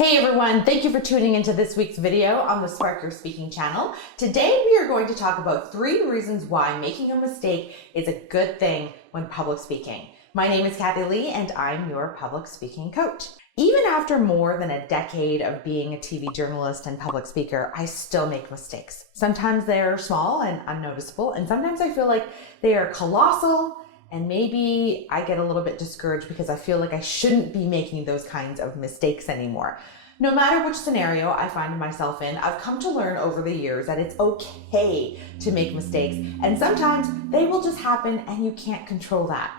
Hey everyone, thank you for tuning into this week's video on the Spark Your Speaking channel. Today we are going to talk about 3 reasons why making a mistake is a good thing when public speaking. My name is Kathy Lee and I'm your public speaking coach. Even after more than a decade of being a TV journalist and public speaker, I still make mistakes. Sometimes they're small and unnoticeable, and sometimes I feel like they are colossal. And maybe I get a little bit discouraged because I feel like I shouldn't be making those kinds of mistakes anymore. No matter which scenario I find myself in, I've come to learn over the years that it's okay to make mistakes. And sometimes they will just happen and you can't control that.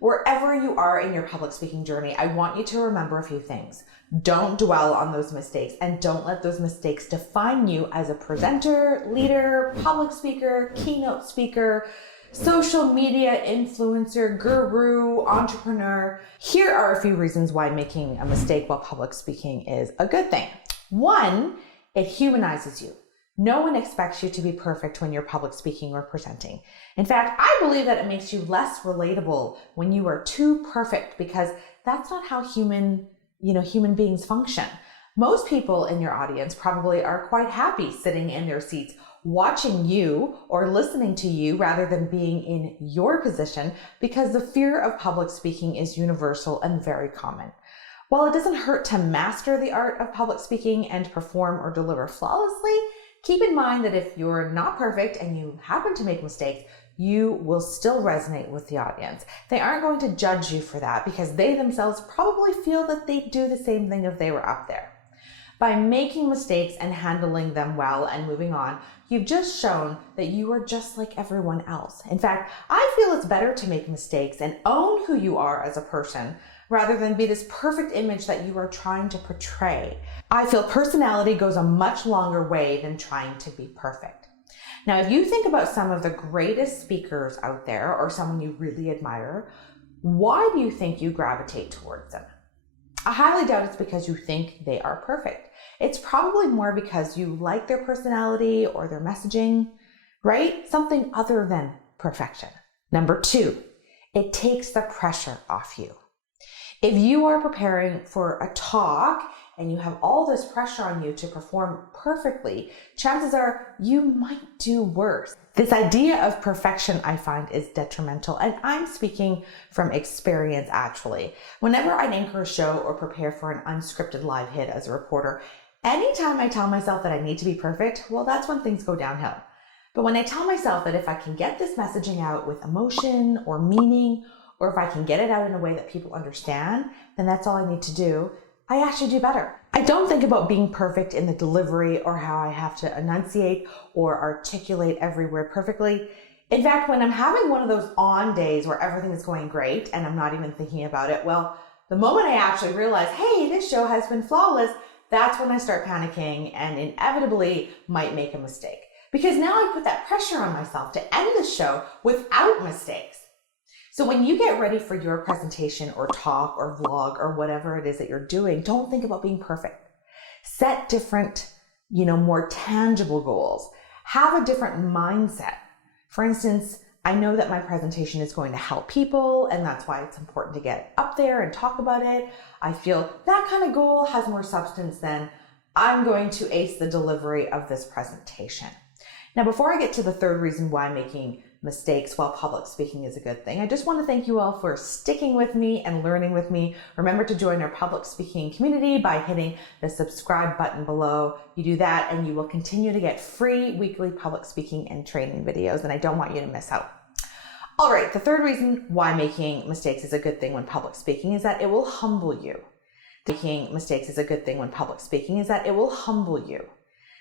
Wherever you are in your public speaking journey, I want you to remember a few things. Don't dwell on those mistakes and don't let those mistakes define you as a presenter, leader, public speaker, keynote speaker, social media influencer, guru, entrepreneur. Here are a few reasons why making a mistake while public speaking is a good thing. 1, it humanizes you. No one expects you to be perfect when you're public speaking or presenting. In fact, I believe that it makes you less relatable when you are too perfect, because that's not how human beings function. Most people in your audience probably are quite happy sitting in their seats watching you or listening to you rather than being in your position, because the fear of public speaking is universal and very common. While it doesn't hurt to master the art of public speaking and perform or deliver flawlessly, keep in mind that if you're not perfect and you happen to make mistakes, you will still resonate with the audience. They aren't going to judge you for that because they themselves probably feel that they'd do the same thing if they were up there. By making mistakes and handling them well and moving on, you've just shown that you are just like everyone else. In fact, I feel it's better to make mistakes and own who you are as a person rather than be this perfect image that you are trying to portray. I feel personality goes a much longer way than trying to be perfect. Now, if you think about some of the greatest speakers out there or someone you really admire, why do you think you gravitate towards them? I highly doubt it's because you think they are perfect. It's probably more because you like their personality or their messaging, right? Something other than perfection. Number 2, it takes the pressure off you. If you are preparing for a talk and you have all this pressure on you to perform perfectly, chances are you might do worse. This idea of perfection, I find, is detrimental, and I'm speaking from experience actually. Whenever I anchor a show or prepare for an unscripted live hit as a reporter, anytime I tell myself that I need to be perfect, well, that's when things go downhill. But when I tell myself that if I can get this messaging out with emotion or meaning, or if I can get it out in a way that people understand, then that's all I need to do, I actually do better. I don't think about being perfect in the delivery or how I have to enunciate or articulate every word perfectly. In fact, when I'm having one of those on days where everything is going great and I'm not even thinking about it, well, the moment I actually realize, hey, this show has been flawless, that's when I start panicking and inevitably might make a mistake. Because now I put that pressure on myself to end the show without mistakes. So when you get ready for your presentation or talk or vlog or whatever it is that you're doing, don't think about being perfect. Set different, more tangible goals. Have a different mindset. For instance, I know that my presentation is going to help people, and that's why it's important to get up there and talk about it. I feel that kind of goal has more substance than I'm going to ace the delivery of this presentation. Now, before I get to the 3rd reason why making mistakes while public speaking is a good thing, I just want to thank you all for sticking with me and learning with me. Remember to join our public speaking community by hitting the subscribe button below. You do that and you will continue to get free weekly public speaking and training videos, and I don't want you to miss out. All right, the 3rd reason why making mistakes is a good thing when public speaking is that it will humble you. Making mistakes is a good thing when public speaking is that it will humble you.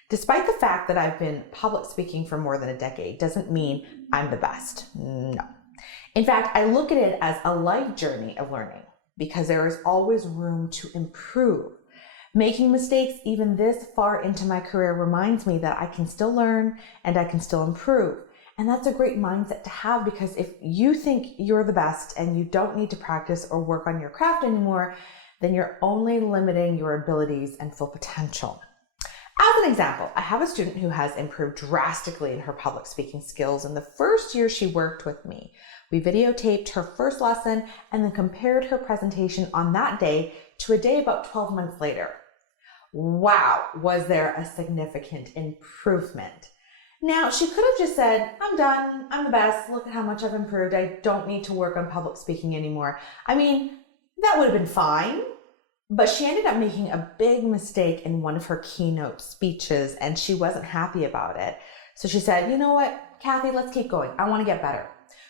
Despite the fact that I've been public speaking for more than a decade doesn't mean I'm the best. No. In fact, I look at it as a life journey of learning because there is always room to improve. Making mistakes even this far into my career reminds me that I can still learn and I can still improve. And that's a great mindset to have, because if you think you're the best and you don't need to practice or work on your craft anymore, then you're only limiting your abilities and full potential. As an example, I have a student who has improved drastically in her public speaking skills in the first year she worked with me. We videotaped her first lesson and then compared her presentation on that day to a day about 12 months later. wow, was there a significant improvement? Now, she could have just said, I'm done, I'm the best, look at how much I've improved, I don't need to work on public speaking anymore. I mean, that would have been fine, but she ended up making a big mistake in one of her keynote speeches, and she wasn't happy about it. So she said, you know what, Kathy, let's keep going. I want to get better.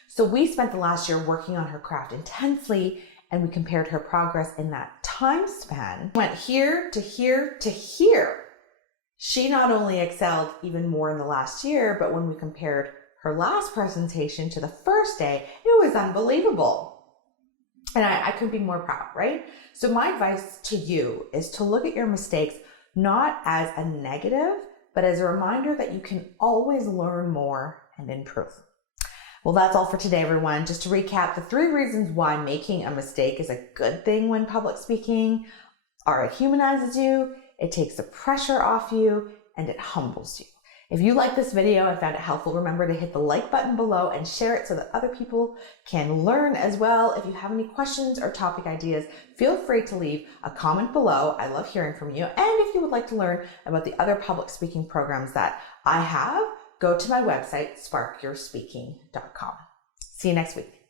So we spent the last year working on her craft intensely, and we compared her progress in that time span. Went here to here to here. She not only excelled even more in the last year, but when we compared her last presentation to the first day, it was unbelievable. And I couldn't be more proud, right? So my advice to you is to look at your mistakes not as a negative, but as a reminder that you can always learn more and improve. Well, that's all for today, everyone. Just to recap, the 3 reasons why making a mistake is a good thing when public speaking are it humanizes you, it takes the pressure off you, and it humbles you. If you like this video and found it helpful, remember to hit the like button below and share it so that other people can learn as well. If you have any questions or topic ideas, feel free to leave a comment below. I love hearing from you. And if you would like to learn about the other public speaking programs that I have, go to my website, sparkyourspeaking.com. See you next week.